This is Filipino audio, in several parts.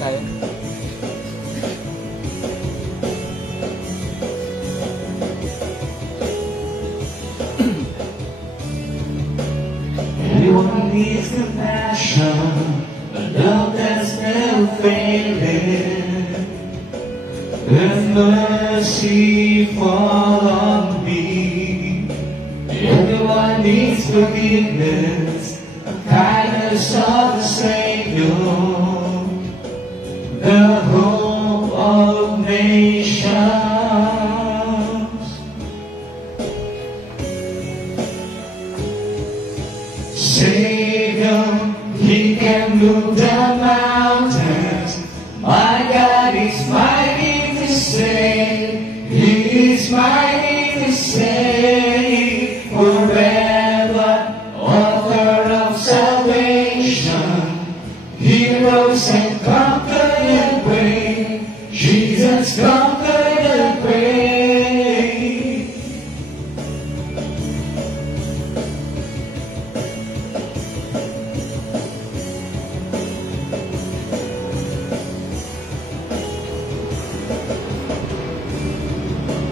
tayo. Everyone needs compassion, a love that's never failing. Let mercy fall on me. Everyone needs forgiveness, a kindness of the Savior, the hope of nations. Savior, He can move the mountains. My God is mighty to save. He is mighty to save. Forever, author of salvation. He rose and conquered the grave. Jesus conquered the grave.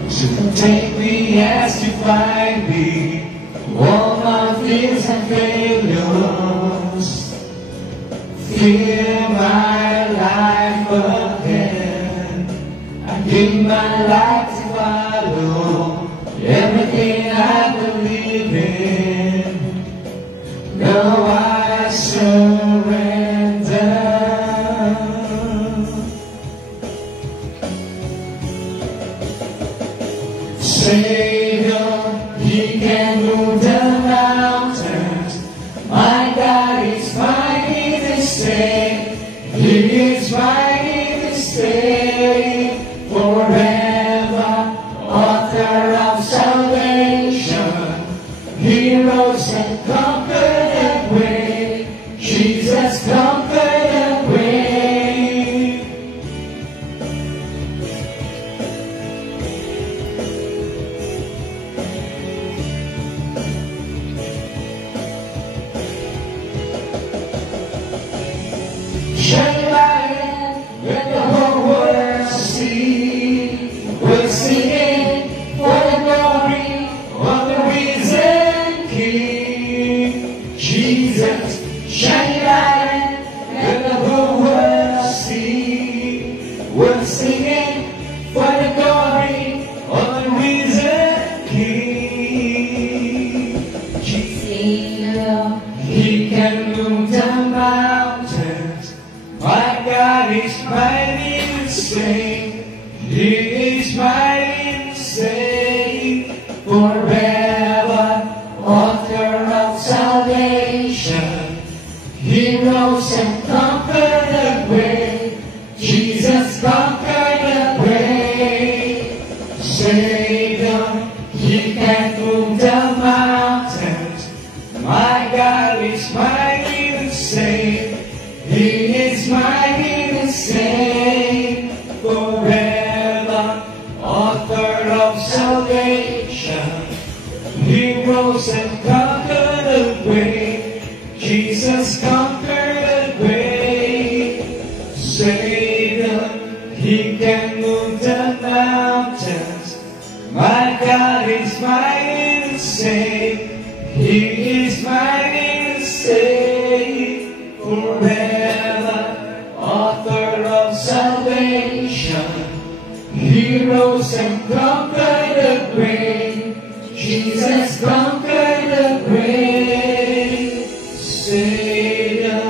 So take me as you find me, all my fears and failures. Fill my life again. I give my life to follow everything I believe in. Now I surrender. Savior, He can move the mountains. My God is mighty to save. He is mighty to save. Forever, author of salvation. He rose and conquered the grave. Jesus conquered the grave. Shine light, let the whole world see. We're singing for the glory of the risen King. Jesus, shine light, let the whole world see. We're singing for the glory of the risen King. Jesus, He can move the mountains. My God is mighty to save. He is mighty to save. Forever, author of salvation. He rose and conquered the grave. Jesus conquered the grave. Savior, He can move the mountains. My God is mighty to save. He is mighty to save. Forever, author of salvation. He rose and conquered the grave. Jesus conquered the grave. Savior, He can move the mountains. My God is mighty to save. He is mighty to save. Forever, author of salvation. He rose and conquered the grave. Jesus conquered the grave. Savior,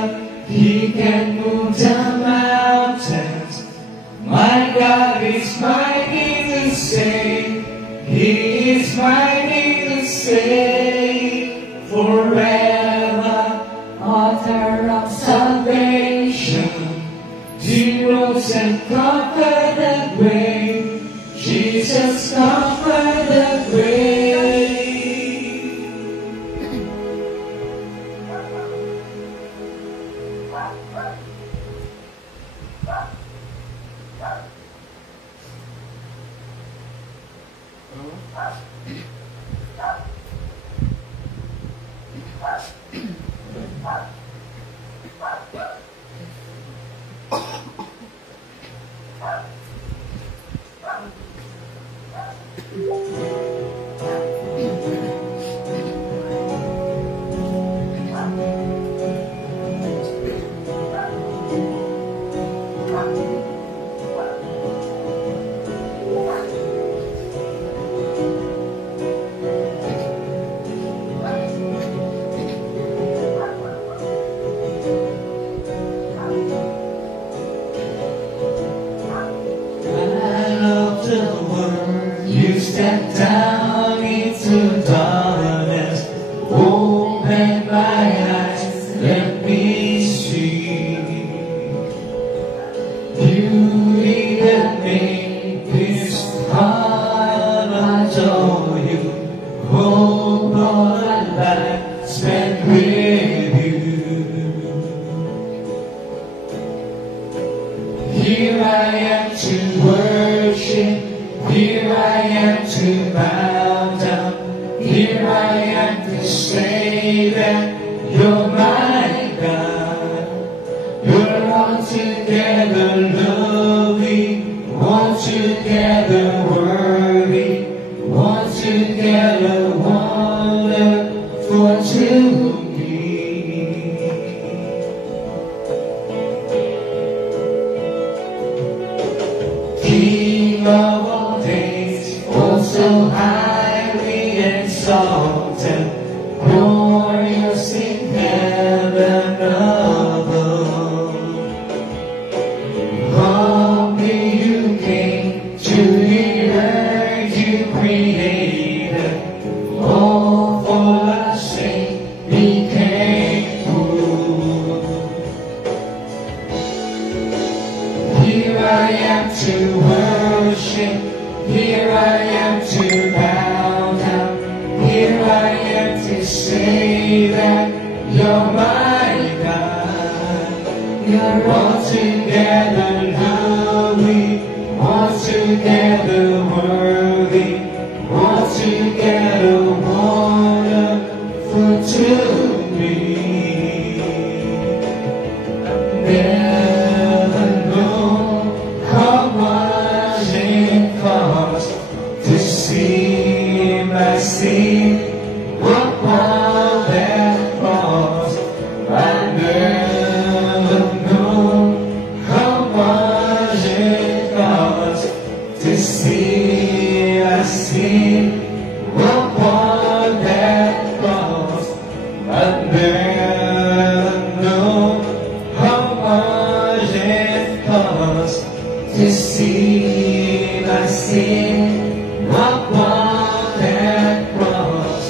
He can move the mountains. My God is mighty to save. He is mighty to save. Forever, author of salvation. He rose and conquered the grave. Jesus conquered the grave. Here I am to worship, here I am to bow down, here I am to say that you're my God. You're altogether lovely, altogether worthy, altogether wonderful to me. King of all days, oh so highly exalted, glorious in heaven above. Humbly you came to the earth you created, all for our sake became food. Here I am to worship, here I am to bow down, here I am to say that you're my God. You're altogether lovely, altogether worthy, altogether wonderful to me. Never know how much it costs to see my sin upon that cross. I never know how much it costs to see my sin upon that cross. I never know how much it costs to see my sin upon that cross.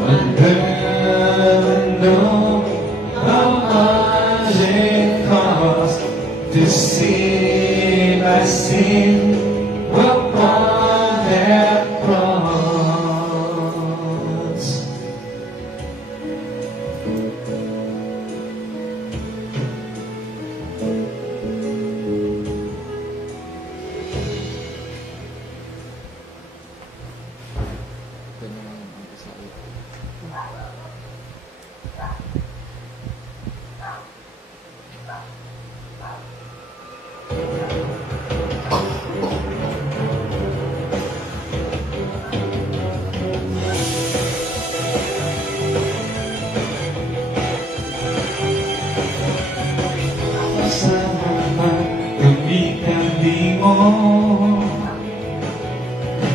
I never know how much it costs to see my sin upon that cross.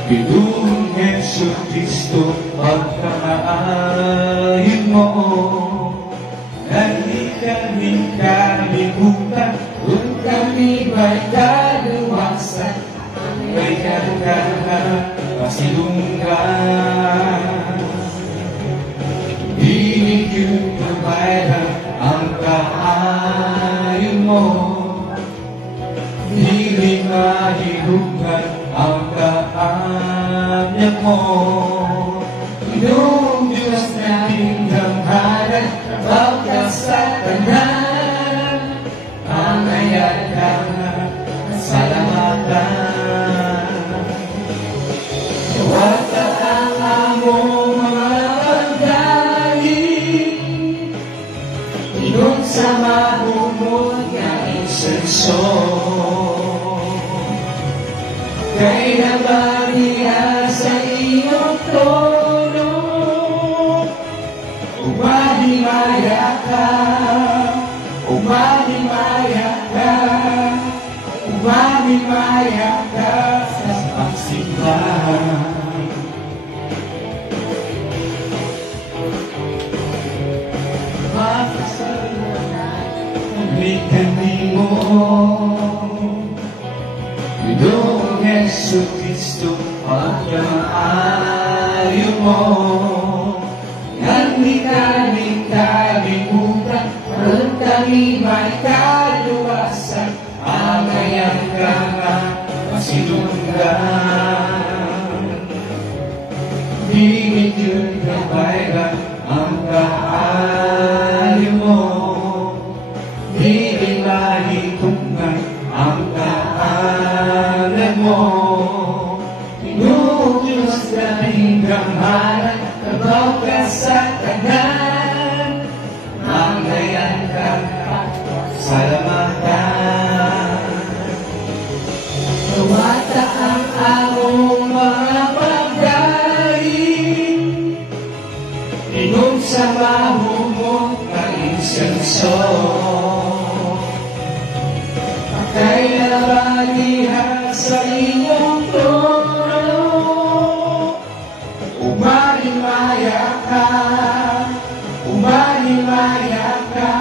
Ginoong Jesucristo, pagkamaayon mo, hindi kami kalimutan, kung kami ba'y kaluwasan, may kadahan pasilungan. Ibig yung kabayan ang kaayon mo, hindi mahirungan ang kaanyag mo. Noong Diyos nating damhanan, pagkasatanan, ang ayatan at salamatan. Wata ang among mga pagdaling, inong sa mahumot nga insenso. Kay nabaliya sa iyong trono, umalimaya ka, umalimaya ka, umalimaya ka sa pagsimbahan. Makasalanan kami kanimo, Ginoong Jesucristo, pagkamaayon mo, hindi kami kalimutan, kung kami may kaluwasan, angayang ka nga pasilungan. Bigit yun kabayran ang kaayon mo, di ilahitungan ang sa iyong trono, umahimaya ka, umahimaya ka,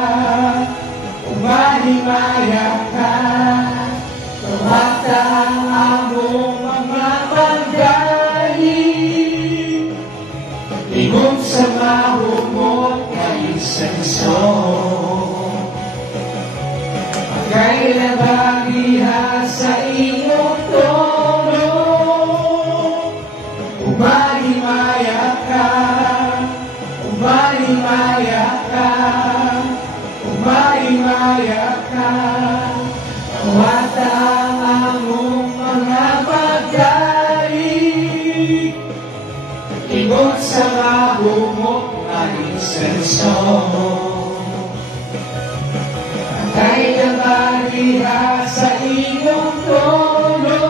umahimaya ka. Tawata ang mga pagdaling, ingong sa mahumot na insenso. Pagkay nabagihan sa iyong trono, umahimaya ka, umahimaya ka, umahimaya ka. Tawata ang mga pagdaling, ingon sa mahumok na insenso. Pagkay nabagihan sa iyong trono,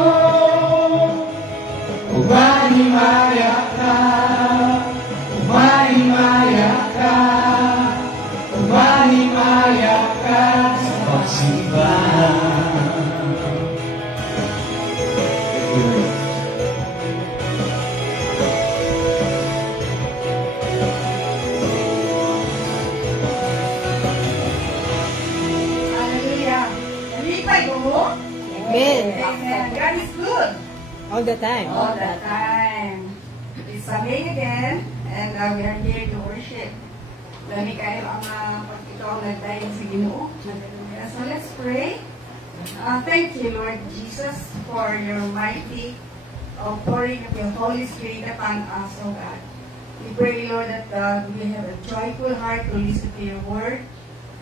umahimaya ka, umahimaya ka, umahimaya ka sa pagsimbahan. Hallelujah. Nalipay mo? Amen. Amen. God is good. All the time. All the time. It's Sunday again, and we are here to worship. Lami kayo ang ito ang nagdayon sa Ginoo. Hallelujah. So let's pray. Thank you, Lord Jesus, for your mighty outpouring of your Holy Spirit upon us, O God. We pray, Lord, that we have a joyful heart to listen to your word,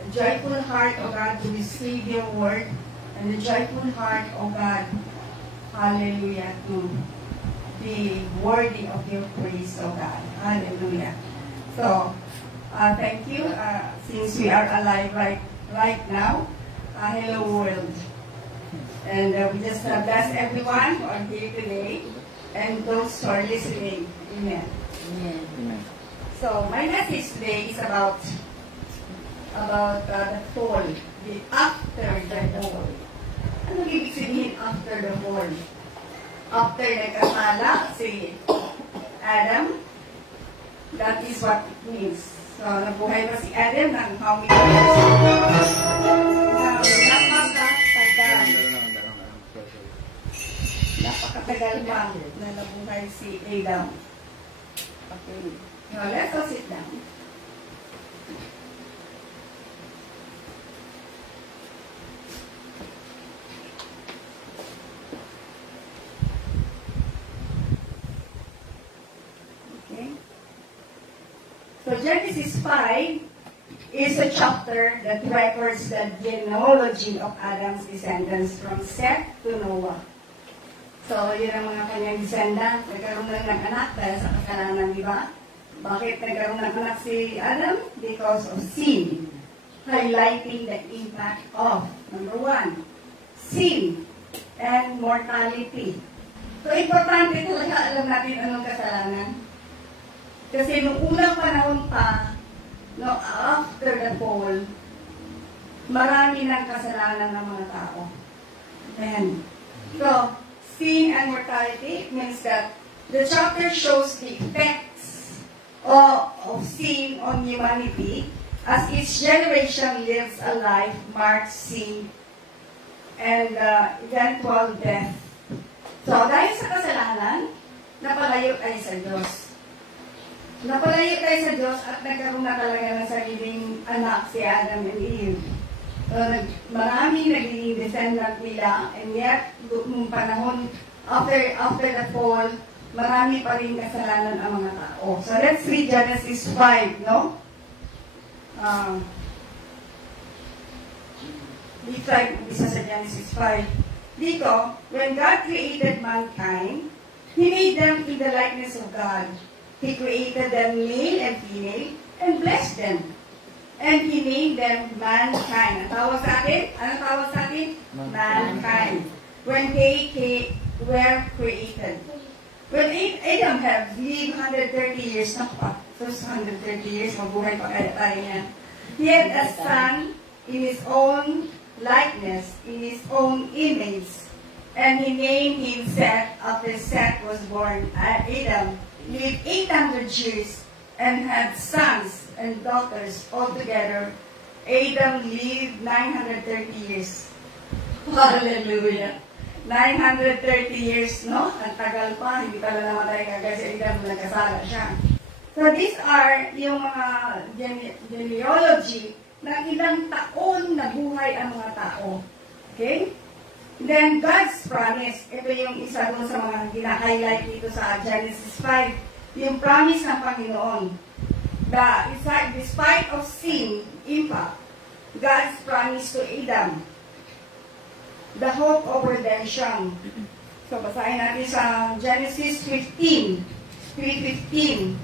a joyful heart, O God, to receive your word, and a joyful heart, O God, hallelujah, to be worthy of your praise, O God. Hallelujah. So, thank you, since we are alive right now. Hello, world. And we just bless everyone who are here today and those who are listening. Amen. Amen. So, my message today is about the fall, the after the fall. Ano ibig sabihin after the fall? After nagkasala si Adam, that is what it means. So, nabuhay pa si Adam ng how many years? Napakatagal pa na nabuhay si Adam. Okay. Now, let's all sit down. So Genesis 5 is a chapter that records the genealogy of Adam's descendants from Seth to Noah. So yun ang mga kanyang descendant. Nagkaroon lang ng anak dahil sa kasalanan, di ba? Bakit nagkaroon ng anak si Adam? Because of sin. Highlighting the impact of, number 1, sin and mortality. So importante talaga alam natin anong kasalanan. Kasi nung unang panahon pa, no, after the fall, marami ng kasalanan ng mga tao. Amen. So, sin and mortality means that the chapter shows the effects of sin on humanity as each generation lives a life marked sin and eventual death. So, dahil sa kasalanan, napalayo tayo sa Diyos. Napalayo tayo sa Diyos at nagkaroon na talaga ng sariling anak si Adam and Eve. Maraming naging descendant nila, and yet, nung panahon, after the fall, marami pa rin kasalanan ang mga tao. So let's read Genesis 5, no? Dito ay isa sa Genesis 5. Dito, when God created mankind, He made them in the likeness of God. He created them male and female and blessed them. And He named them mankind. Ang tawag sa atin? Anong tawag sa atin? Mankind. When they were created. When Adam had lived 130 years, first 130 years, mabuhay pa kaya tayo niya. He had a son in his own likeness, in his own image. And he named him Seth after Seth was born. Adam lived 800 years and had sons and daughters. Altogether, Adam lived 930 years. Hallelujah! 930 years, no? Ang tagal pa, hindi pala namatay kagad si Adam, nagkasala siya. So these are yung mga genealogy ng ilang taon na buhay ang mga tao. Okay? Then God's promise, ito yung isa doon sa mga gina-highlight dito sa Genesis 5, yung promise ng Panginoon. Despite of sin, impact, God's promise to Adam, the hope of redemption. So basahin natin sa Genesis 15, 3:15.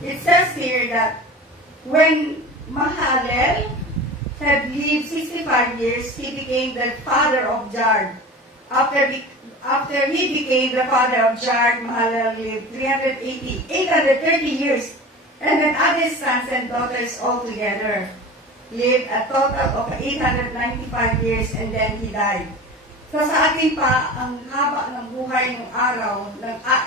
It says here that when Mahalalel had lived 65 years, he became the father of Jared. After he became the father of Jared, Mahalalel lived 830 years, and then other sons and daughters altogether lived a total of 895 years, and then he died. So sa atin pa, ang haba ng buhay ng araw,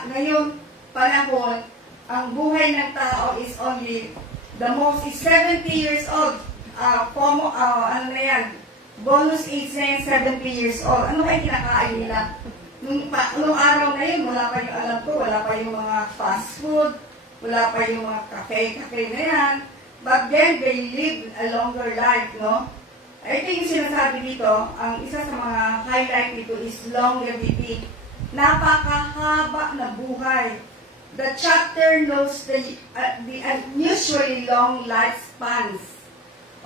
ngayong panahon, ang buhay ng tao is only, the most is 70 years old. Ano na yan? Bonus age na yan, 70 years old. Ano kayo kinakain nila? Nung araw na yun, wala pa yung, alam ko, wala pa yung mga fast food, wala pa yung mga cafe na yan. But then, they live a longer life, no? Ito yung sinasabi dito, ang isa sa mga highlight dito is longevity. Napakahaba na buhay. The chapter knows the unusually long lifespans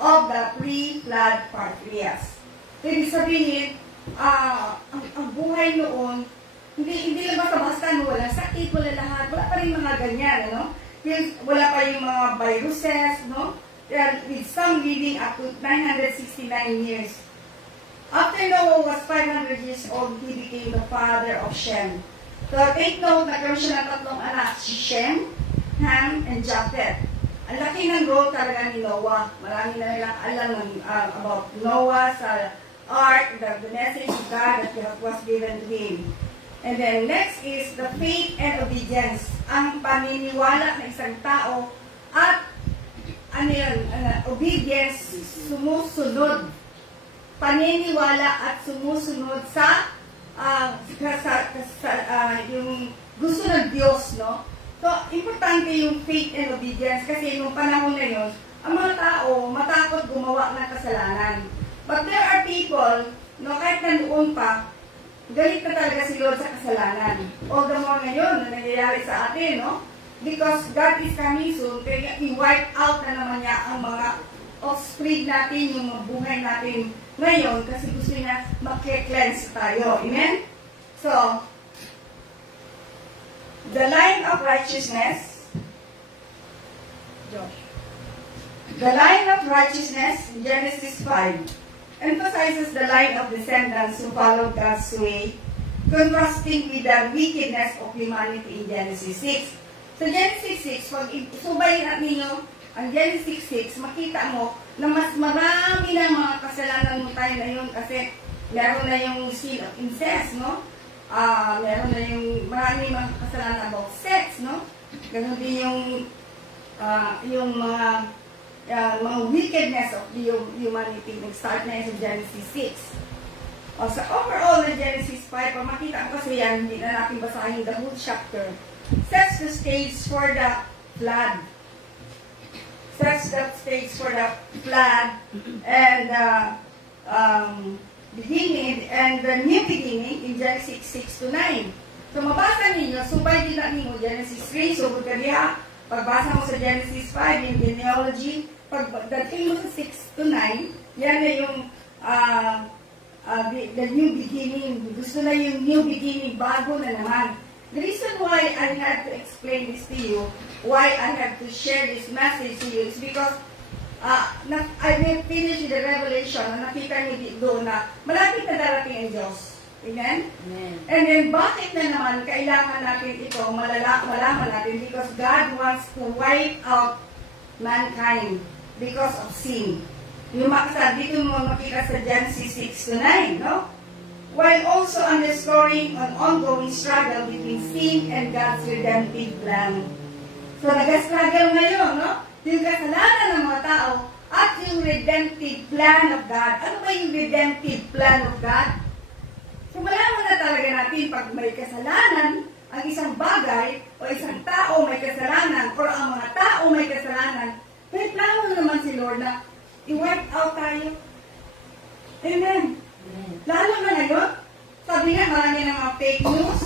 of the pre-flood patriarchs. Ibig sabihin, ang buhay noon, hindi lang basta-basta, no? Walang sakit, wala lahat, wala pa rin mga ganyan, ano? Wala pa yung mga viruses, no? With some living up to 969 years. After Noah was 500 years old, he became the father of Shem. So, take note, nagkaroon siya ng tatlong anak, si Shem, Ham, and Japheth. Ang laki ng role talaga ni Noah. Marami na nilang alam about Noah sa ark, the message of God that was given to him. And then next is the faith and obedience. Ang paniniwala ng isang tao at obedience, sumusunod. Paniniwala at sumusunod sa yung gusto ng Diyos, no? So, importante yung faith and obedience kasi nung panahon na yun, ang mga tao matakot gumawa ng kasalanan. But there are people, no, kahit na noon pa, galit na talaga si Lord sa kasalanan. All the more ngayon na nangyayari sa atin, no? Because God is coming soon, kaya i-wipe out na naman niya ang mga offspring natin, yung mga buhay natin ngayon, kasi gusto niya mag-cleanse tayo. Amen? So, the line of righteousness, in Genesis 5, emphasizes the line of descendants who followed God's way, contrasting with the wickedness of humanity in Genesis 6. Sa Genesis 6, pag subayin ninyo ang Genesis 6, makita mo na mas marami na mga kasalanan mo tayo na yun kasi meron na yung sin of incest, no? Meron na yung marami mga kasalanan about sex, no? Ganun din yung mga wickedness of the humanity nag-start na yun sa Genesis 6. So overall na Genesis 5, makita ko kasi yan, hindi na natin basahin the whole chapter. Sets the stage for the flood. Sets the stage for the flood and beginning and the new beginning in Genesis 6 to 9. So mabasa ninyo, subay din natin mo Genesis 3, subod ka niya, pagbasa mo sa Genesis 5, yung genealogy, pagdating mo sa 6 to 9, yan na yung the new beginning. Gusto na yung new beginning, bago na naman. The reason why I had to explain this to you, why I have to share this message to you, is because I will finish the revelation na nakita niyo doon na malapit na darating ang Diyos. Amen? Amen. And then, bakit na naman kailangan natin ito malaman natin? Because God wants to wipe out mankind because of sin. Yung makasal, dito mo makita sa Genesis 6 to 9, no? while also underscoring an ongoing struggle between sin and God's redemptive plan. So, nag-struggle ngayon, no? Yung kasalanan ng mga tao at yung redemptive plan of God. Ano ba yung redemptive plan of God? So, malaman na talaga natin pag may kasalanan, ang isang bagay o isang tao may kasalanan o ang mga tao may kasalanan, may plano naman si Lord na i-wipe out tayo. Amen. Lalo na ngayon, sabi nga marami ng mga fake news,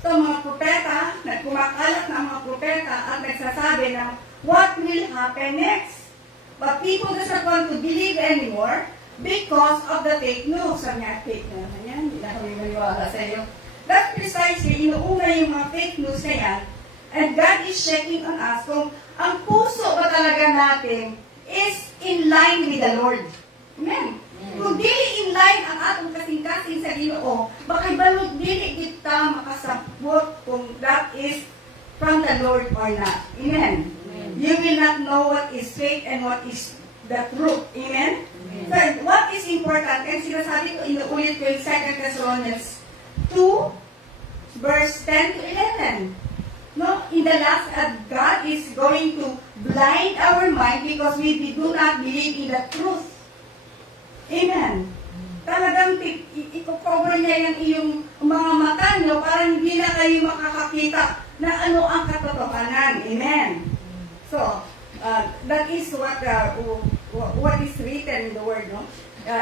so mga propeta, kumakalat na mga propeta at nagsasabi na what will happen next. But people doesn't want to believe anymore because of the fake news. Sabi nga, fake news na yan, hindi na kami maniwala sa iyo. That's precisely, inuuna yung mga fake news na yan, and God is checking on us kung ang puso ba talaga natin is in line with the Lord. Amen. Kung dili in line ang atong kasing-kasing sa Ginoo, baka balog dili kita makasabot kung that is from the Lord or not. Amen. You will not know what is fake and what is the truth. Amen. So, what is important, and sinasabi ko, inuulit ko yung 2 Thessalonians 2, verse 10 to 11. No, in the last, God is going to blind our mind because we do not believe in the truth. Amen. Talagang i-cover niya yung iyong mga mata nyo para hindi na kayo makakakita na ano ang katotohanan. Amen. So, that is what is written in the word, no?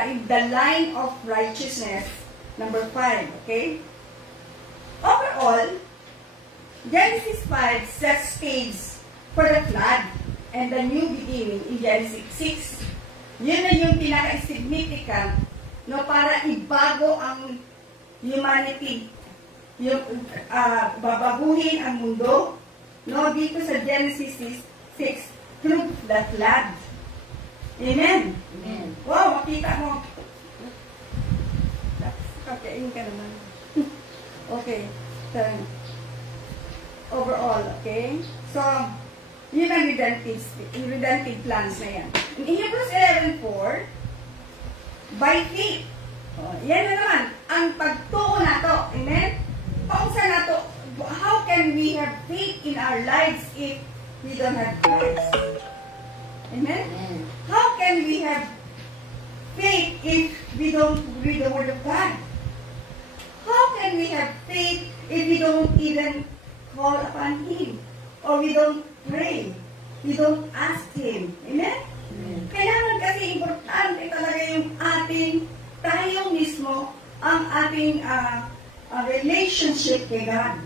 In the line of righteousness, number 5, okay? Overall, Genesis 5 sets stage for the flood and the new beginning in Genesis 6. Yun na yung pinaka-significant, no, para ibago ang humanity, yung babaguhin ang mundo, no, dito sa Genesis 6 through the flood. Amen. Amen. Wow, makita mo. Kakain ka naman. Okay. So, overall, okay? So, yun ang redemptive plans na yan. In Hebrews 11:4, by faith. Yan na naman, ang pagtuo na to. Amen? Paunsa na to, how can we have faith in our lives if we don't have Christ? Amen? How can we have faith if we don't read the Word of God? How can we have faith if we don't even call upon Him? Or we don't pray? We don't ask Him. Amen? Kailangan kasi importante talaga yung ating, tayo mismo, ang ating relationship kay God.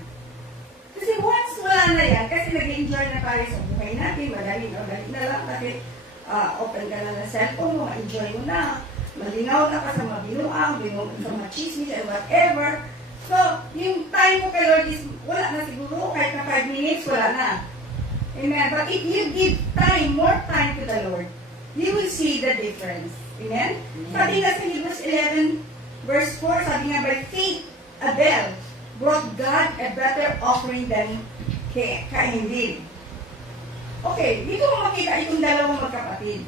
Kasi once wala na yan, kasi nag-enjoy na tayo sa buhay natin, madali na lang kasi open ka na ng cellphone mo, enjoy mo na, malinaw na ka sa mga binuang, sa mga chismis and whatever. So, yung time mo kay Lord is, wala na siguro, kahit na 5 minutes, wala na. Amen? But if you give time, more time to the Lord, you will see the difference. Amen? Sabi nga sa Hebrews 11, verse 4, sabi nga, by faith, Abel brought God a better offering than Cain did. Okay, dito mo makita itong dalawang magkapatid.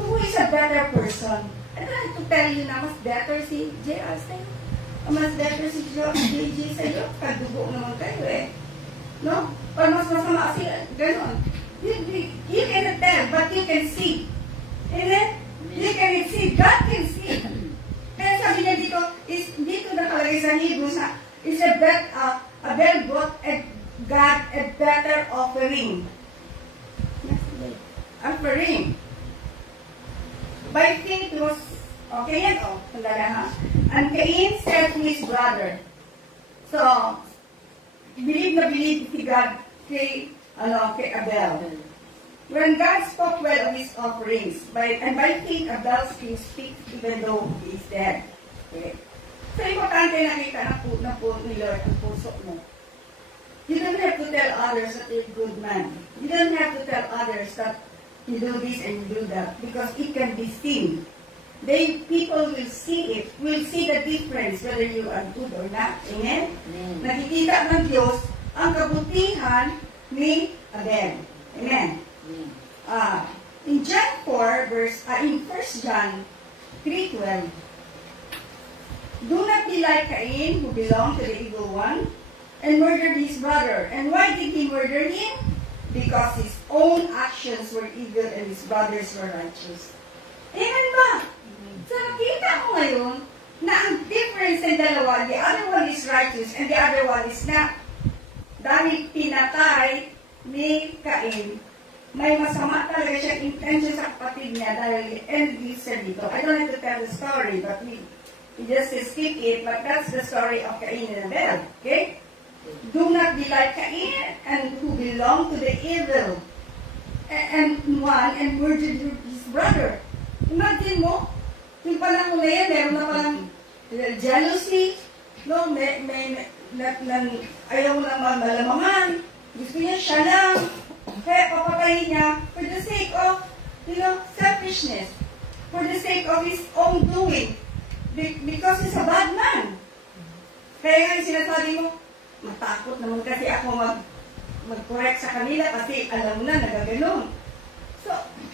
Who is a better person? I don't have to tell you na mas better si J.R. sa'yo. Mas better si J.J. sa'yo. Kadugo naman kayo eh. No? Or mas masama kasi gano'n. You cannot tell, but you can see. Amen? You can see. God can see. Kaya sabi niya dito nakalagay sa Hebrews na, is a Abel brought God a better offering. Offering. By faith it was, okay yan o, and Cain said to his brother. So, believe si God kay Abel. When God spoke well of his offerings, and by faith Abel still speaks even though he is dead. Okay. So, importante nakita na po ni Lord ang puso mo. You don't have to tell others that you're a good man. You don't have to tell others that you do this and you do that, because it can be seen. People will see it, will see the difference whether you are good or not. Amen? Nakikita ng Diyos ang kabutihan ni Abel. Amen? In John 4, in 1 John 3:12, Do not be like Cain, who belonged to the evil one, and murdered his brother. And why did he murder him? Because his own actions were evil and his brothers were righteous. Amen ba? So nakita mo ngayon na ang difference ng dalawa, the other one is righteous and the other one is not. Dahil pinatay ni Cain, may masama talaga siyang intention sa kapatid niya dahil, and he said dito, I don't have to tell the story, but we just skip it, but that's the story of Cain and Abel, okay? Do not be like Cain, and who belong to the evil, and murdered his brother. Imagine mo, yung palang na yan, meron na palang jealousy, no? Ayaw na malamangan, gusto niya siya lang, kaya papatayin niya for the sake of, selfishness, for the sake of his own doing, because he's a bad man. Kaya nga yung sinasabi mo, matakot naman kasi ako mag-correct sa kanila kasi alam mo na nagaganon. So,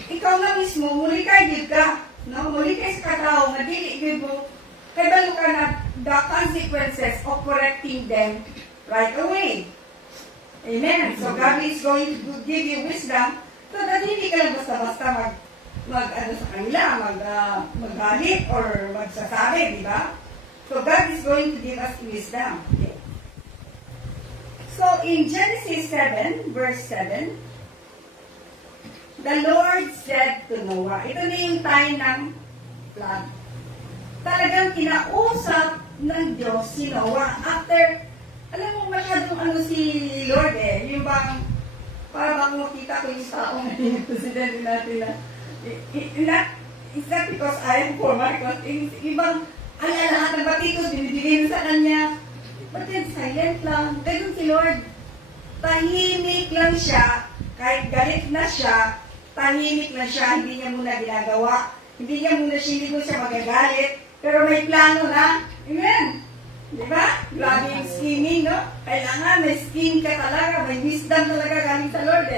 ikaw na mismo, muli ka, gid ka, no? Muli ka sa katao, madili, gid mo, kaya balo ka na the consequences of correcting them right away. Amen. So, God is going to give you wisdom so that hindi ka lang basta-basta sa kanila, magalit or magsasabi, di ba? So, God is going to give us wisdom. Okay. So, in Genesis 7, verse 7, the Lord said to Noah, ito na yung time ng flood. Talagang kinausap ng Diyos si Noah after, alam mo, masyadong si Lord yung bang, para bang makita ko yung taong yung presidente natin na, it's not because I am poor, because ibang, lahat ng batitos, binibigay sa kanya, but then silent lang. Ganun si Lord, tahimik lang siya, kahit galit na siya, tahimik lang siya, hindi niya muna ginagawa, hindi mo siya magagalit, pero may plano na. Amen? Di ba? Grabe yung scheming, no? Kailangan may scheme ka talaga, may wisdom talaga galing sa Lord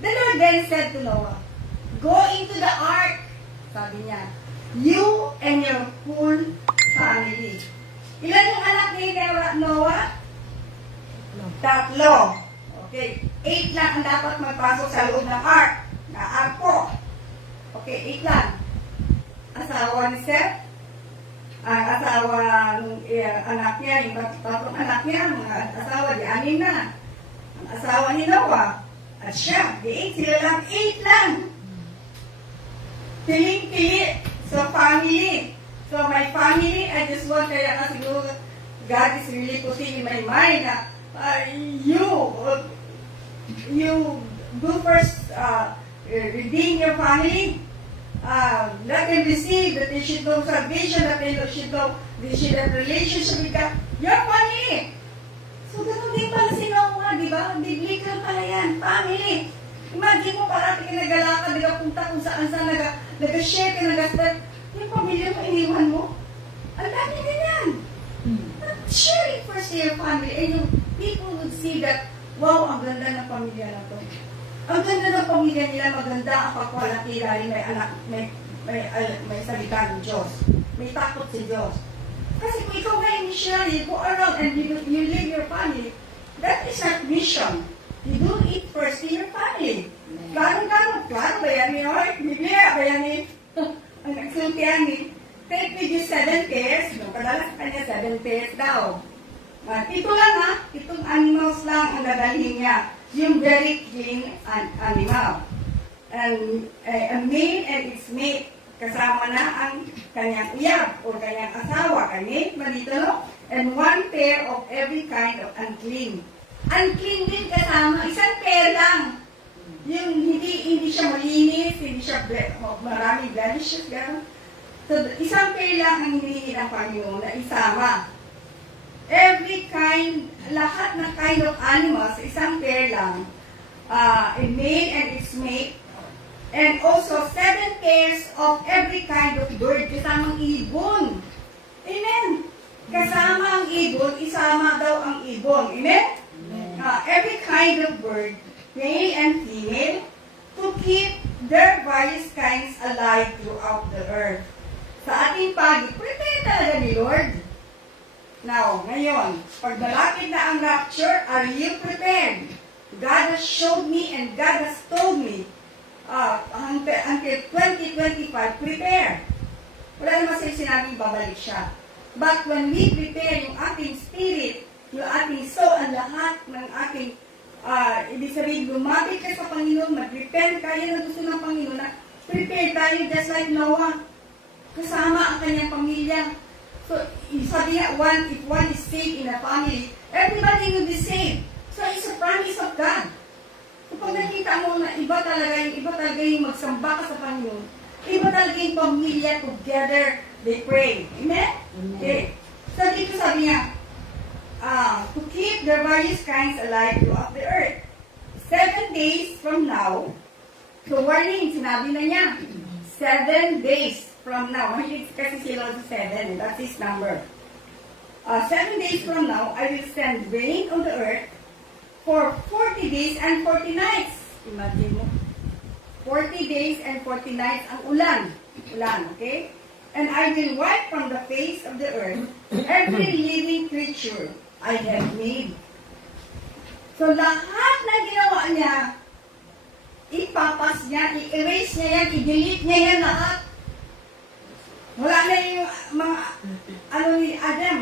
The Lord then said to Noah, go into the ark, sabi niya, you and your whole family. Ilan yung anak ni Noah? 3. Okay. 8 lang ang dapat magpasok sa loob ng ark. Na arko. Okay, 8 lang. Asawa ni Seth, ang asawa ng anak niya, yung 3 anak niya, mga asawa, di 6 na. Ang asawa ni Noah, at siya, di 8 sila lang, 8 lang. Piling-pili sa family. So my family, I just want, kaya kasi God is really putting in my mind na you do first redeem your family. Let them receive that they should know salvation, that they should have relationship with God. Your family. So ganun din pala si Noah, di ba? Biblical pala yan, family. Imagine mo, parati ka nagalakad, nagapunta kung saan-saan, nag-share ka, nag-start. Yung pamilya mo, iniwan mo. Ang dami din yan. Share it first to your family, and yung people would see that, wow, ang ganda ng pamilya na to. Ang ganda ng pamilya nila, maganda ang pagkwalaki dahil may anak, may salita ng Diyos. May takot si Diyos. Kasi kung ikaw na yung missionary, you go around and you leave your family, that is not mission. You do it first in your family. Klaro ba yan ni Lord? Biblia ba yan ni? Ang nagsultihan ni, take with you 7 pairs, kadala sa kanya 7 pairs daw. 7 lang ha, 7 animals lang ang dadalhin niya. Yung very clean animal. And a male and its mate, kasama na ang kanyang iyab o kanyang asawa, mate, malito no? And 1 pair of every kind of unclean. Unclean din kasama, 1 pair lang. Yung hindi siya malinis, hindi siya marami blemishes, gano'n. So, 1 pair lang ang hinihingi ng Panginoon na isama. Every kind, lahat ng kind of animals, 1 pair lang. A male and its mate. And also, 7 pairs of every kind of bird, kasamang ibon. Amen. Kasama ang ibon, isama daw ang ibon. Amen? Every kind of bird, male and female, to keep their various kinds alive throughout the earth. Sa ating pag-prepare talaga ni Lord? Now, ngayon, pag malapit na ang rapture, are you prepared? God has showed me and God has told me until 2025, prepare. Wala naman sa'yo sinabing babalik siya. But when we prepare yung ating spirit, yung ating soul, ang lahat ng ating, ibig sabihin, lumapit ka sa Panginoon, mag-repent kayo na gusto ng Panginoon, na prepare tayo just like Noah. Kasama ang kanyang pamilya. So, sabi nga, if one is saved in a family, everybody will be saved. So, it's a promise of God. So, pag nakita mo na iba talaga yung magsamba ka sa Panginoon, iba talaga yung pamilya together, they pray. Amen? Okay. So, dito sabi niya, to keep the various kinds alive throughout the earth. 7 days from now, so warning, sinabi na niya, 7 days from now. Mahilig kasi sila sa 7, that's his number. 7 days from now, I will send rain on the earth for 40 days and 40 nights. Imagine mo. 40 days and 40 nights ang ulan. Ulan, okay? And I will wipe from the face of the earth every living creature I have made. So lahat na ginawa niya, ipapas niya, i-erase niya yan, i-delete niya yan lahat. Wala na yung mga, ni Adam,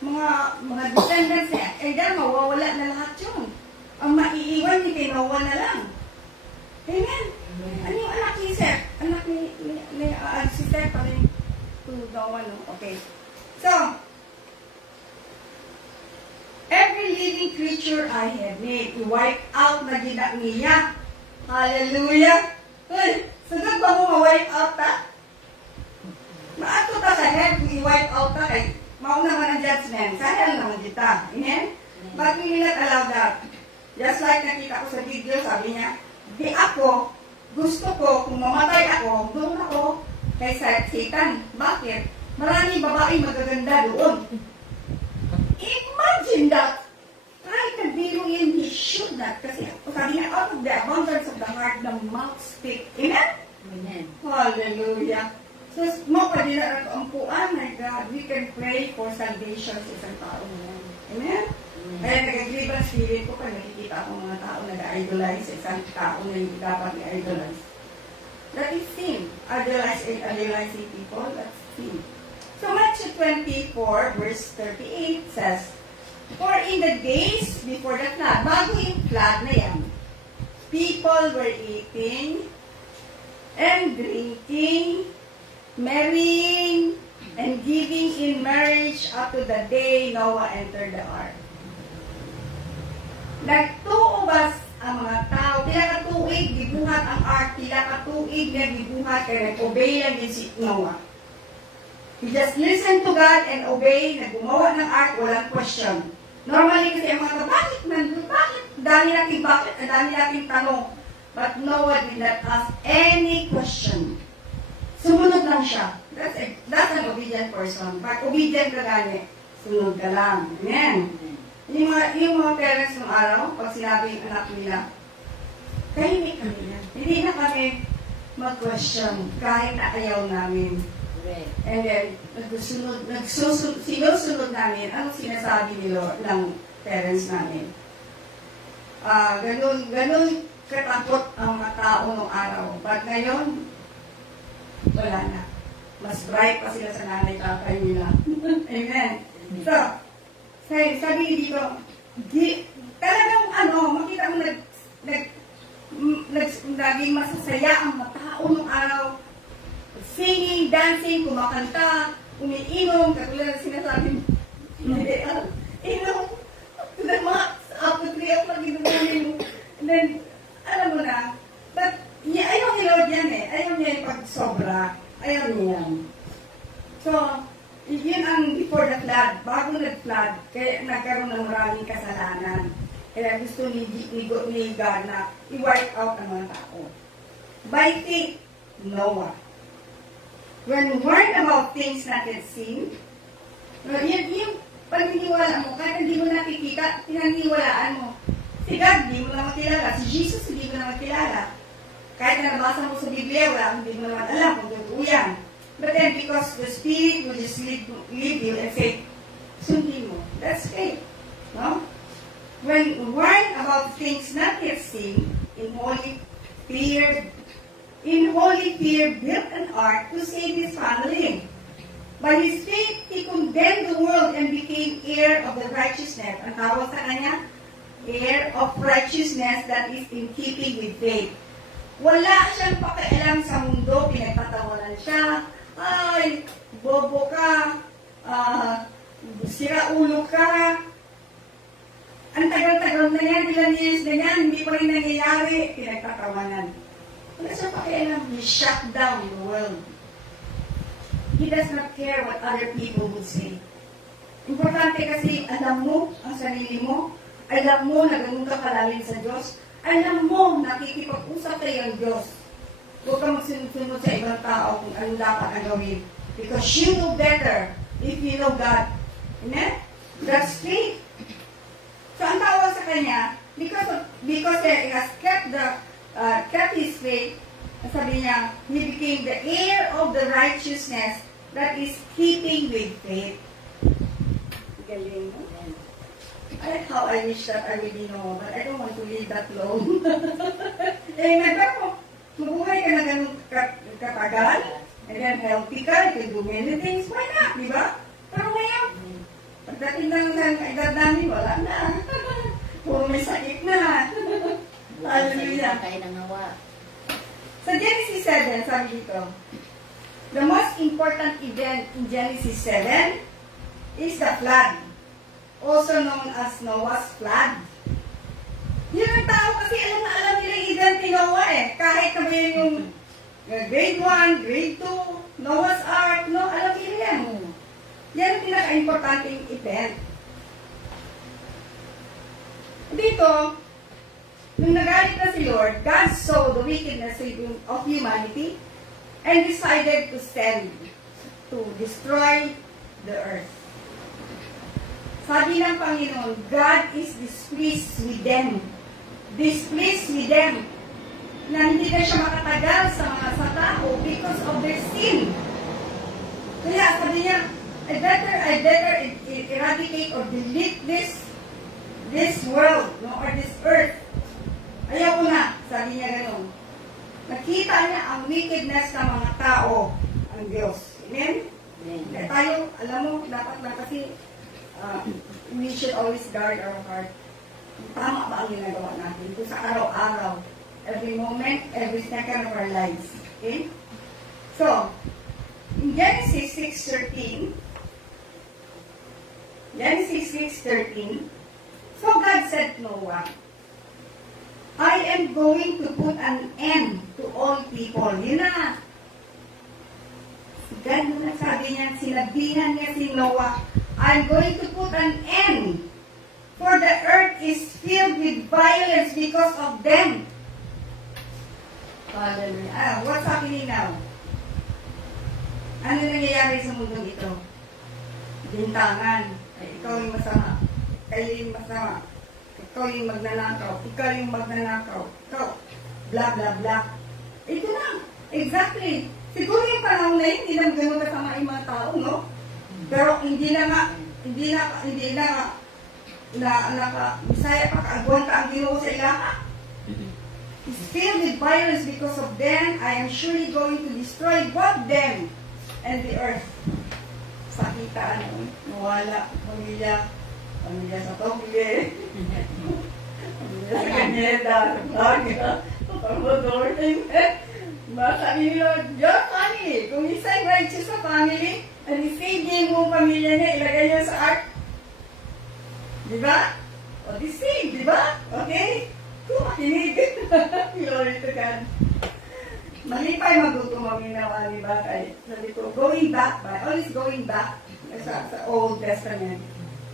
mga descendants niya, Adam, mawawala na lahat yun. Ang maiiwan ni kay Noah na lang. Amen? Ano yung anak ni Seth? Anak ni si Seth pa rin to Noah, no? Okay. So, every living creature I have made, i-wipe out na ginak niya. Hallelujah! Sugod ba mo ma-wipe out ta? Maato ta sa head kung i-wipe out ta kay mauna man ang judgment. Sa hell naman kita. Amen? But we will not allow that. Just like nakita ko sa video, sabi niya, di ako, gusto ko, kung mamatay ako, doon ako kay Satan. Bakit? Maraming babae magaganda doon. Imagine that. Kahit nagbiruin, he should not. Kasi sabi niya, out of the abundance of the heart, the mouth speak. Amen? Amen. Hallelujah. So, mo pa din na ampuan, my God, we can pray for salvation sa isang tao ngayon. Amen? Kaya nag-agree ba spirit ko pag nakikita akong mga tao nag-idolize sa isang tao na hindi dapat i-idolize. That is sin. Idolizing people, that's sin. So Matthew 24, verse 38 says, for in the days before the flood, bago yung flood na yan, people were eating and drinking, marrying, and giving in marriage up to the day Noah entered the ark. Nagtuubas ang mga tao, pila katuig, gibuhat ang ark, pila katuig na gibuhat, kaya nag-obey lang din si Noah. He just listened to God and obey, nag-gumawa ng ark, walang question. Normally kasi ang mga bakit? Dami nating tanong. But Noah did not ask any question. Sumunod lang siya. That's an obedient person. Pag obedient ka gani, sunod ka lang. Amen. Yung mga parents ng araw, pag sinabi yung anak nila, tahimik kami na. Hindi na kami mag-question kahit na ayaw namin. And then, sinusunod namin anong sinasabi nila ng parents namin. Ganun katakot ang mga tao ng araw. But ngayon, wala na. Mas bright pa sila sa nanay-tatay nila. Amen. So, sabi dito, talagang makita mo naging masasaya ang mga tao ng araw. Singing, dancing, kumakanta, umiinom, katulad na sinasabi mo. Inom, to the max, up to 3 o'clock, inumin mo. And then, alam mo na, but, ayaw ni Lord yan eh. Ayaw niya yung pag-sobra. Ayaw niya yan. So, yun ang before the flood. Bago nag-flood, kaya nagkaroon ng maraming kasalanan. Kaya gusto ni God na i-wipe out ang mga tao. By faith, Noah. When warned about things not yet seen, yung paniniwala mo, kahit hindi mo nakikita, pinaniwalaan mo. Si God, hindi mo naman kilala. Si Jesus, hindi mo naman kilala. Kahit na nabasa mo sa Biblia, hindi mo naman alam kung totoo yan. But then because the Spirit will just lead you and say, sundin mo. That's faith. No? When warned about things not yet seen, in holy fear built an ark to save his family. By his faith, he condemned the world and became heir of the righteousness. Ang tawag sa kanya? Heir of righteousness that is in keeping with faith. Wala siyang pakialam sa mundo, pinagtatawanan siya. Ay, bobo ka, sira ulo ka. Ang tagal-tagal na yan, ilang years na yan, hindi pa rin nangyayari, pinagtatawanan. Wala siyang pakialam, he shut down the world. He does not care what other people would say. Importante kasi, alam mo ang sarili mo, alam mo na ganun ka kalalim sa Diyos, alam mo nakikipag-usap tayo ang Diyos. Huwag ka magsunod sa ibang tao kung ano dapat ang gawin. Because you know better if you know God. Amen? That's faith. So, ang tawag sa kanya, because he has kept his faith, sabi niya, he became the heir of the righteousness that is keeping with faith. Galing mo. How I wish that I really know, but I don't want to live that long. Mabuhay ka na ganun katagal, and then healthy ka, you can do many things, why not, di ba? Pero ngayon, pagdating lang sa edad namin, wala na. Puro may sakit na. Hallelujah. Sa Genesis 7, sabi dito, the most important event in Genesis 7 is the flood, also known as Noah's flood. Yun ang tao kasi alam na alam nila yung event ni Noah eh. Kahit na ba yung grade 1, grade 2, Noah's Ark, no, alam nila yan. Yan ang pinaka-importanting event. Dito, nung nagalit na si Lord, God saw the wickedness of humanity and decided to send to destroy the earth. Sabi ng Panginoon, God is displeased with them. Displeased with them. Na hindi na siya makatagal sa tao because of their sin. Kaya sabi niya, I better eradicate or delete this world, no, or this earth. Ayaw ko na, sabi niya gano'n. Nakita niya ang wickedness ng mga tao, ang Diyos. Amen? Kaya tayo, alam mo, dapat na kasi we should always guard our heart. Tama ba ang ginagawa natin? Kung sa araw-araw, every moment, every second of our lives. Okay? So, in Genesis 6:13, so God said to Noah, I am going to put an end to all people. Yun na. God na sabi niya, sinabihan niya si Noah, I'm going to put an end, for the earth is filled with violence because of them. What's happening now? Ano nangyayari sa mundong ito? Bintangan. Ay, ikaw yung masama. Kayo yung masama. Ikaw yung magnanakaw. Ikaw yung magnanakaw. Ikaw. Blah, blah, blah. Ito na. Exactly. Siguro yung panahon na yun, hindi lang ganun kasama yung mga tao, no? Pero hindi na Bisaya pa, kaagwan ka ang Ginoo sa ilaha. It's filled with violence because of them. I am surely going to destroy both them and the earth. Sakita, nawala, pamilya sa Togle, pamilya sa Kanyeda, sa Plaga, sa Salvador, baka nila, your family, kung isang righteous sa family, and isave mo pamilya niya, ilagay niya sa ark. Diba? O, deceive, diba? Okay? Kung makinig. Glory to God. Malipay magtutumaminawa, diba? Sabi ko, going back ba? Always going back sa Old Testament.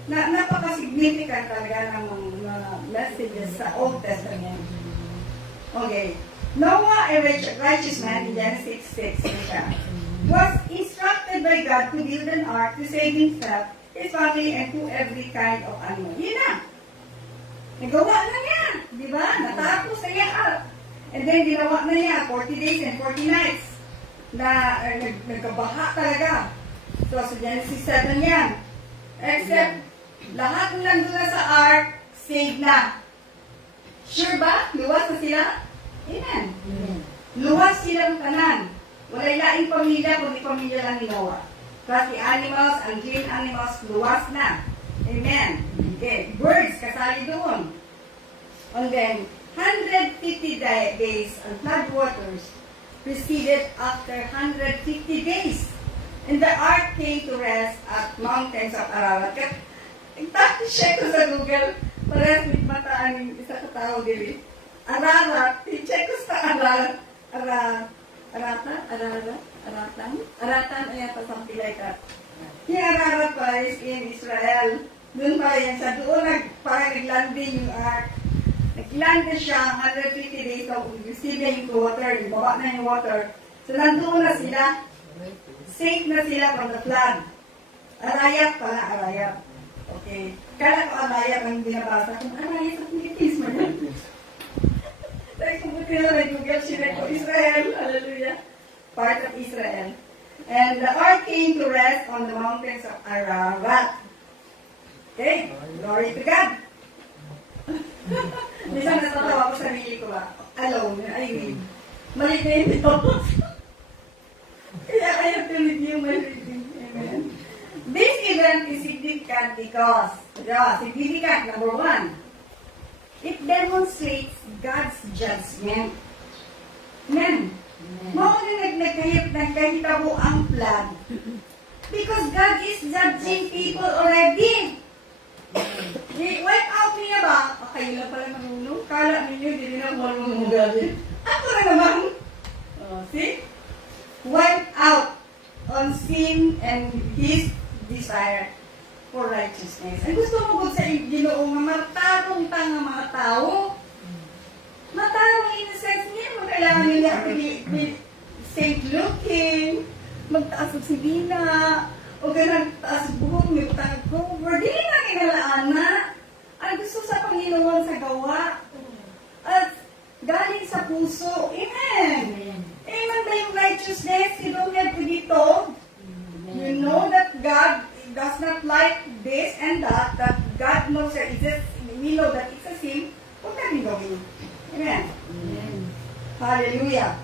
Napaka-significant talaga ng mga messages sa Old Testament. Okay. Noah, a righteous man, in Genesis 6, was instructed by God to build an ark to save himself, his family, and to every kind of animal. Yun na. Nagawa na niya. Di ba? Natapos na niya ark. And then, ginawa na niya 40 days and 40 nights. na nagkabaha talaga. So, sa Genesis 7 yan. Except, lahat ng nandun na sa ark, saved na. Sure ba? Luwas na sila? Amen. Luwas silang tanan. Wala laing pamilya, kundi pamilya lang ni Noah. Plus the animals, ang green animals, luwas na. Amen. Okay. Birds, kasali doon. And then, 150 days of flood waters preceded after 150 days. And the ark came to rest at mountains of Ararat. Check ko sa Google, parehas may mataan yung isa ka tao dili. Ararat, check ko sa Ararat. Aratan, ayan pa, something like that. Yung Ararat pa is in Israel. Doon pa yan siya. Doon parang naglanding yung ark. Nagland na siya, 150 days of receiving yung water, yung baba na yung water. So, nandoon na sila. Safe na sila from the flood. Arayat pala, Arayat. Okay. Kala ko Arayat ang binabasa. Kung Arayat ang Philippines mo yan. Dahil kung buti na may Google, sinek ko Israel. Hallelujah. Part of Israel. And the ark came to rest on the mountains of Ararat. Okay. Glory to God. Minsan natatawa ko sarili ko ba? Alone. I mean, mali na yung dito. Kaya I have to review my reading. Amen. This event is significant because, significant, number one, it demonstrates God's judgment. Amen. Mauna nagkahitabo ang flood because God is judging people already. Wipe out niya ba? Kayo na pala marunong. Kala ninyo, hindi na marunong gawin. Ako na naman. See? Wipe out on sin and his desire for righteousness. Ang gusto mo po sa Ginoo nga matarong tanga mga tao. Matarong in the sense niya, magkailangan nila be safe looking, magtaas ang sibina, o ganang taas buhong, may cover. Dili na kinalaan na. Ang gusto sa Panginoon sa gawa. At galing sa puso. Amen. Amen ba yung righteousness? You don't have to be told. You know that God does not like this and that God knows that we know that it's a sin. Huwag natin gawin. Amen. Hallelujah.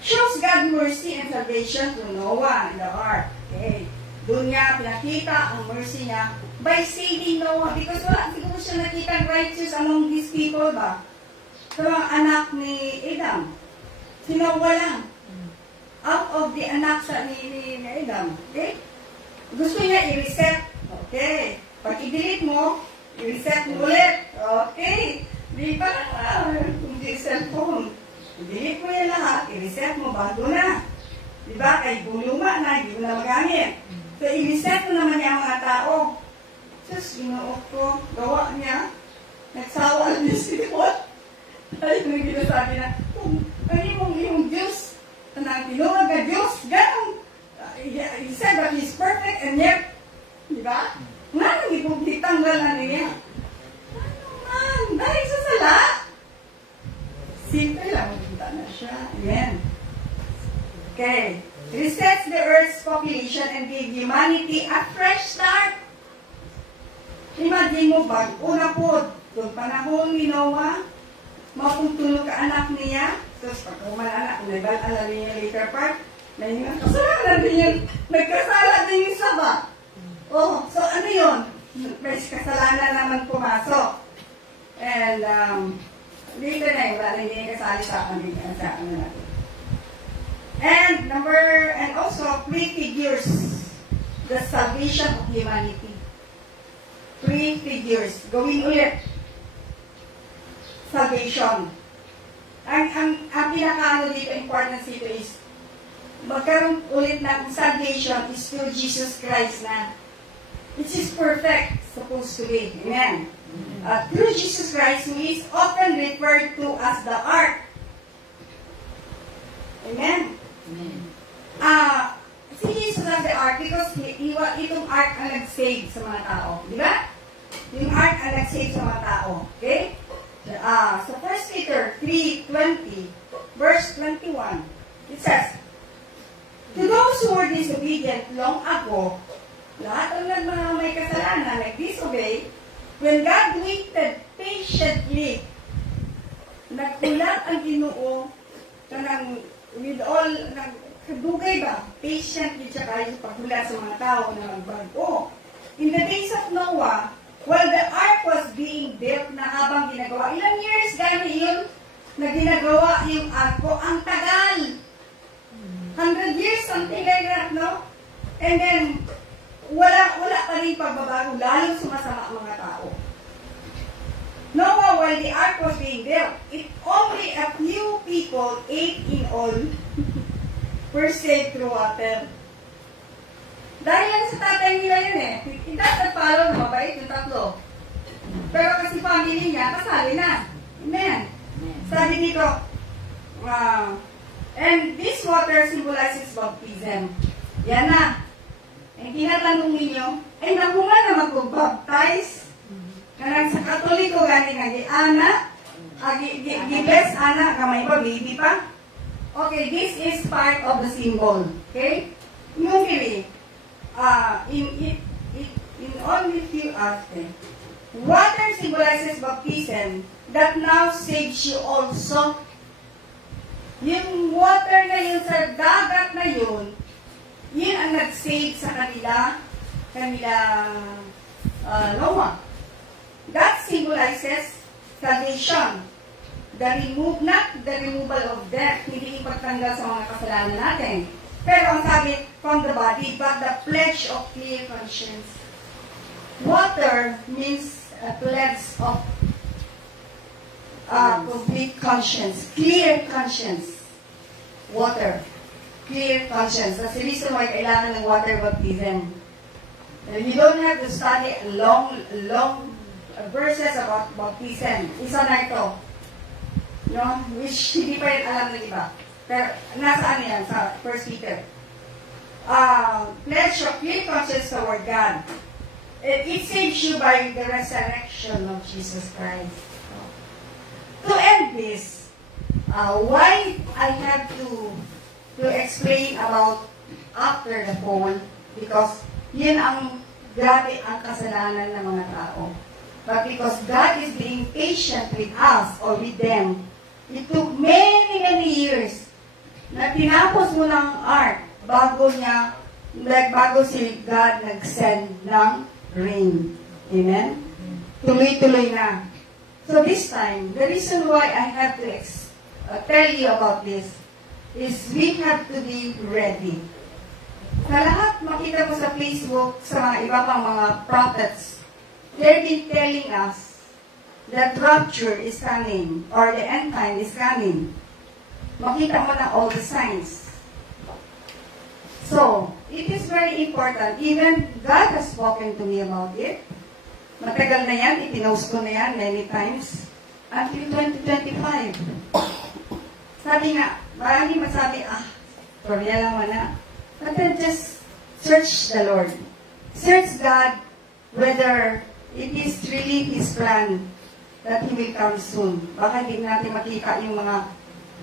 Shows God's mercy and salvation to Noah in the ark. Okay. Doon niya pinakita ang mercy niya by saving Noah. Because wala siguro siya nakita righteous among these people ba? Sa mga anak ni Adam. Si Noah lang. Out of the anak sa ni Adam. Okay? Gusto niya i-reset. Okay. Pag i-delete mo, i-reset mo ulit. Okay. Di ba? Kung di cellphone. I-delete mo yan lahat, i-reset mo, bago na. Diba? Kay buluma na, hindi mo na magamit. So, i-reset mo naman niya ang mga tao. Just, Ginoo ko, gawa niya. Nagsawa niya si God. Ay, yung ginasabi na, kung yung Diyos, na tinuwag na Diyos, ganun. He said that He's perfect and yet, diba? Nga nang ipagtitanggal na niya. Ano man, dahil sa sala. Simple lang, magpunta na siya. Amen. Okay. Resets the Earth's population and give humanity a fresh start. Imagine mo ba, una po, yung panahon ni Noah, mapagtulog ka anak niya, tapos pag kumalanak, nag-alala niya later part, na yung kasalanan din yun, nagkasala din yung saba. Oh, so ano yun? May kasalanan naman pumasok. And, later na yun, wala hindi niya kasali sa amin, sa ano natin. And also prefigures the salvation of humanity. Prefigures. Gawin ulit. Salvation. Ang pinaka-ano dito, importance dito is, magkaroon ulit ng salvation is through Jesus Christ na, which is perfect, supposed to be. Amen. Through Jesus Christ, who is often referred to as the ark. Amen. Si Jesus as the ark because itong ark ang nag-save sa mga tao. Di ba? Yung ark ang nag-save sa mga tao. Okay? So 1 Peter 3:20, verse 21. It says, to those who were disobedient long ago, lahat ng mga may kasalanan, nag-disobey, when God waited patiently, nagkulat ang Ginoo kanang with all, nagkadugay ba? Patiently siya kayo sa pagkulat sa mga tao na magbago. In the days of Noah, while the ark was being built na habang ginagawa, ilang years gano'n yun na ginagawa yung arko? Ang tagal! 100 years, something like that, no? And then, wala pa rin pagbabago, lalong sumasama ang mga tao. Noah, while the ark was being built, it only a few people, 8 in all, were saved through water. Dahil lang sa tatay nila yun eh. It doesn't follow na mabait yung tatlo. Pero kasi family niya, kasali na. Amen. Sabi dito, and this water symbolizes baptism. Yan na. Ang tinatanong ninyo, ay nakuha na mag-baptize. Kanang sa Katoliko gani nga, ana, gibes, ana, kamay pa, baby pa. Okay, this is part of the symbol. Okay? Usually, in only few aspects, water symbolizes baptism that now saves you also. Yung water na yun sa dagat na yun, yun ang nag-save sa kanila Noah. That symbolizes salvation. Not the removal of death, hindi ipagtanggal sa mga kasalanan natin. Pero ang sabi, from the body, but the pledge of clear conscience. Water means a pledge of complete conscience, clear conscience. Water, clear conscience. That's the reason why kailangan ng water baptism. You don't have to study long verses about baptism. Isa na ito. No? Which hindi pa rin alam ng iba. Pero nasaan yan sa 1 Peter? Pledge of clear conscience toward God. It saves you by the resurrection of Jesus Christ. To end this, why I have to explain about after the fall, because yun ang grabe ang kasalanan ng mga tao. But because God is being patient with us or with them, it took many years na tinapos mo ng ark bago si God nag-send ng rain. Amen? Tuloy-tuloy na. So this time, the reason why I have to tell you about this is we have to be ready. Sa lahat makita mo sa Facebook, sa mga iba pang mga prophets, they've been telling us that rapture is coming or the end time is coming. Makita mo na all the signs. So, it is very important. Even God has spoken to me about it. Matagal na yan, ipinost ko na yan many times. Until 2025. Sabi nga, marami masabi, Korea lang wala. But then just search the Lord. Search God whether it is really His plan that He will come soon. Baka hindi natin makita yung mga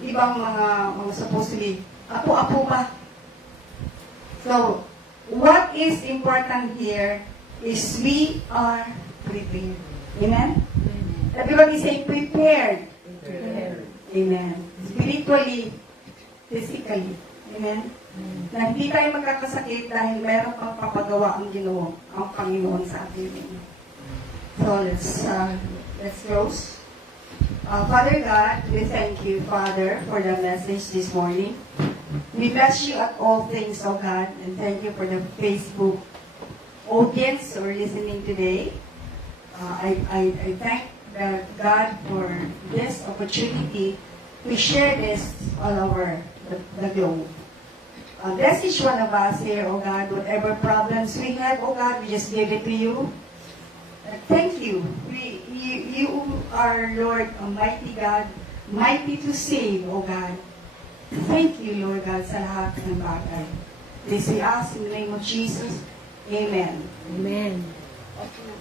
ibang mga supposedly apo-apo pa. So, what is important here is we are prepared. Amen? Everybody say prepared. Prepared. Amen. Spiritually, physically. Amen? Na hindi tayo magkakasakit dahil meron pang papagawa ang Ginoo, ang Panginoon sa atin. So, let's close. Father God, we thank you, Father, for the message this morning. We bless you at all things, oh God, and thank you for the Facebook audience who are listening today. I thank God for this opportunity to share this all over the globe. Bless each one of us here, oh God, whatever problems we have, oh God, we just give it to you. Thank you. You are, Lord, Almighty God, mighty to save, oh God. Thank you, Lord God, sa lahat ng bagay. This we ask in the name of Jesus. Amen. Amen. Okay.